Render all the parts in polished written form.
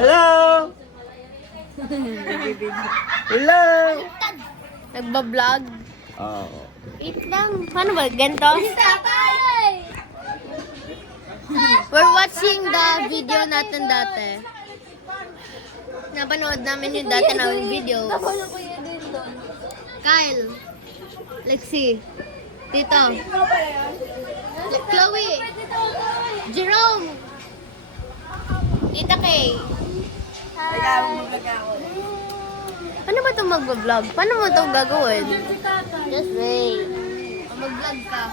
Hello! Hello! Nagbablog. Oo. Wait lang. Paano ba? Ganito? We're watching the video natin dati. Napanood namin yung dati naming video. Kyle. Lexi. Tito. Chloe. Jerome. Tita Kay. Paano ba ito mag-vlog? Paano mo ito gagawin? Just wait. Mag-vlog ka.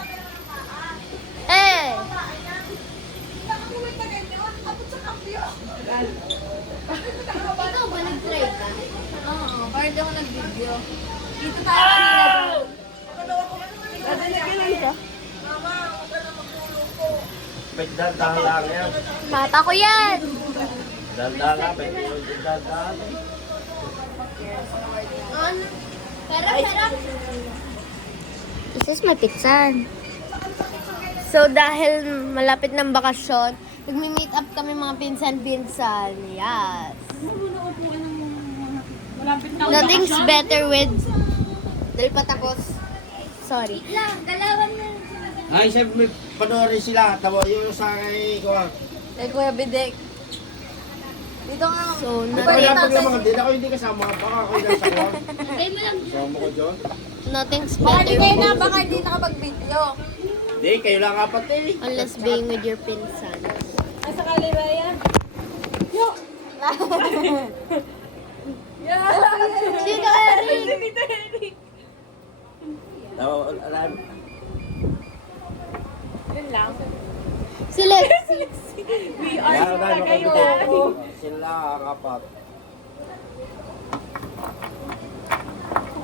Eh! Ikaw ba nag-try ka? Oo, parang di ako nag-video. Dito tayo kanina. May dandahan lang yan. Mata ko yan! Dandahan lang. May dandahan. On. Perap. This is my pizza. So, dahil malapit ng bakasyon, nagmi-meet up kami mga pinsan-pinsan. Yes. Nothing's better with... Dahil patapos. Sorry. Ay, siyempre may panoorin sila. Tawa yung sa kay ko. Eh, Kuya Bidek. Dito nga. So, Pag naman, hindi kasama. Baka ako yung sa ko. Kasama ko dyan. nothing's Baka di better kayo na, baka hindi nakapag-video. Hindi, kayo lang apat eh. unless being with your pinsan. Ay, sa kalibaya. Yo! Sino, Eric? Tawa, alam. Yun lang. Si Lexi. Yan, kayo. Sila lang ang apat.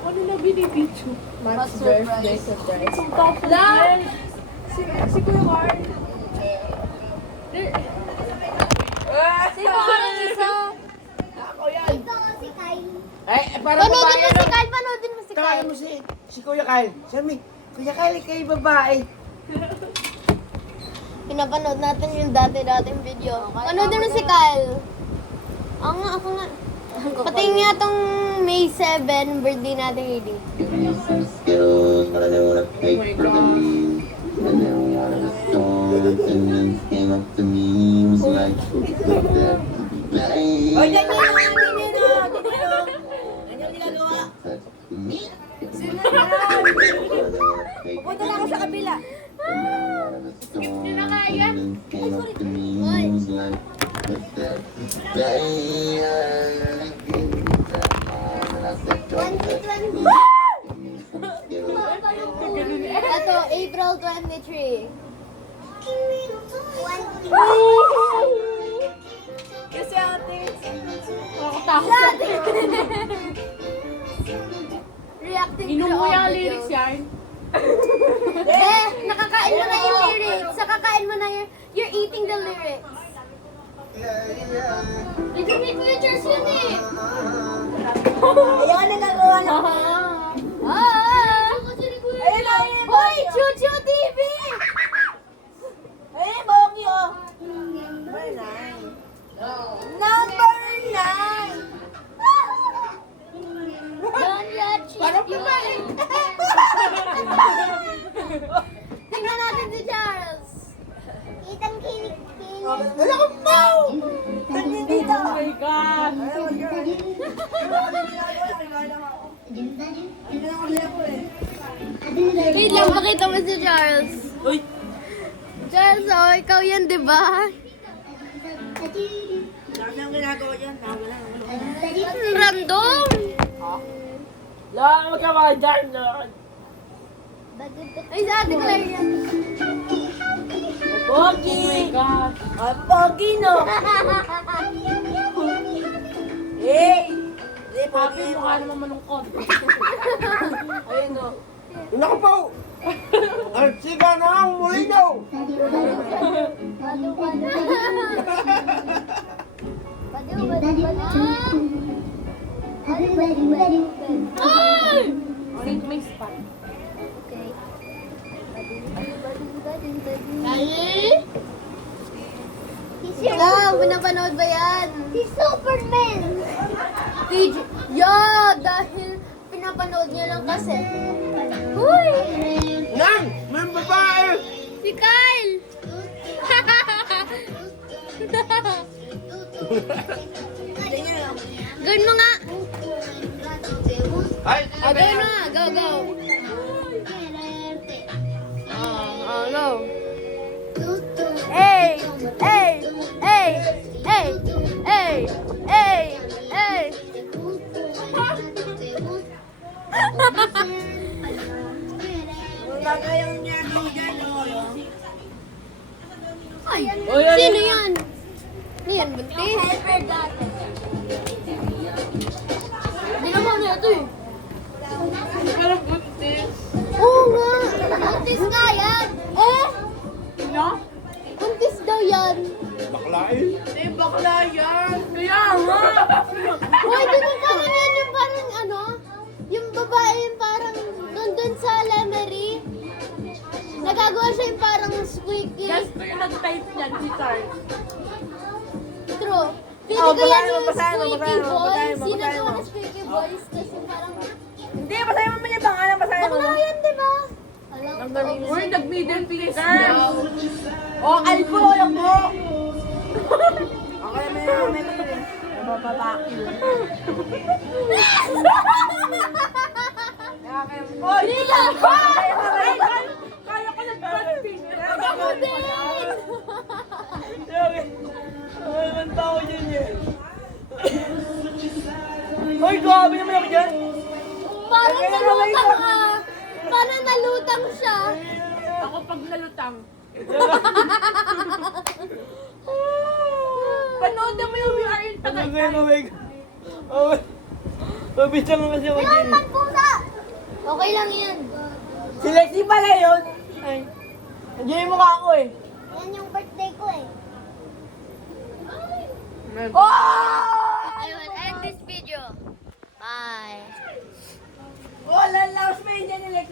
Ano na binibidyo? Mark's birthday surprise. Ang top lang! Si Kuya Carl. Sino ka ng isa? Eh, parang Panoodin mo babae. si Kyle, panoodin mo si Kaya Kyle. mo si Kuya Kyle. Sabi, Kuya Kyle, kayo babae. Pinapanood natin yung dati-dating video. Panoodin mo si Kyle. Ako nga. Pati nga tong May 7, birthday natin hindi. Oy, ganyan na! Ganyan na! Ganyan ginagawa. Pupunta na ako sa kabila. Hindi na kaya. Ito, April 23. Kasi ate. Nakakatakot. Reacting Inom to mo the yung video. lyrics yan. Nakakain mo na yung lyrics. Nakakain mo na yung... You're eating the lyrics. Ito ni Kuya Charles yun eh. Ayan, nagagawa na. Ayun, ayun. Hoy, Chuchu TV! Ayun, bongi oh. Number 9. Number 9. Don't let you Tingnan natin si Charles. Kitang kinik. Wala kang pao! Tingin dito. Oh my God. Wait lang, pakita mo si Charles. Uy! Charles, oh, ikaw yan, di ba? Ano ang ginagawa dyan? Random. Lang, magkama dyan. Ay, sa ate ko lang yan. Pogi! Oh my God. Ay, pogi no! Hey! Hindi, pogi. Happy mukha naman malungkot. Ayun no. Naku po! Ang siga na ang muli daw! Ay! Think may spot. Kali? lang, pinapanood ba yan? Si Superman! DJ, yeah, dahil pinapanood niya lang kasi. Uy! Nang! May babae! Si Kyle! Gawin mo nga! Ay! Gawin mo nga! Go, go! Go! Hey! Hey! Hey! Hey! Hey! Hey! Hey! Ay! Sino yan? Ano yan, buntis? Hindi naman na ito eh. Parang buntis. Oo nga! Buntis nga yan! Eh! No? Buntis daw yan! Bakla eh! Eh, bakla yan. Kaya nga. Hoy, di ba parang yan yung parang ano? Yung babae yung parang nandun sa Lemery. Nagagawa siya yung parang squeaky. Gusto yung nag-type niyan, si Charles. True. Pili Oh, ko yan basahin mo, yung basahin mo, squeaky basahin mo, boys. basahin mo, Sino basahin to mo. na squeaky boys? Kasi parang Hindi, basahin mo yung pangalan, basahin mo. bakla yan, di ba? Alam ko. Uy, nag-middle finger. Oh, alpo, alpo. Okay, may mababaki. Oh, Nila! Kaya ko nag-middle finger. Ako din! Ay, man tao dyan eh. Hoy, grabe naman ako dyan. Parang nalutang ka. Parang nalutang siya. Ako pag nalutang. Panood mo yung We Are in Tagaytay. Oh, mabisa mo kasi ako dyan. Pusa! Okay lang yan. Si Lexi pala yun. Ay, nandiyan yung mukha ko eh. Yan yung birthday ko eh. Oh! I will end this video. Bye. Oh, lalaos pa yun dyan ni Lex.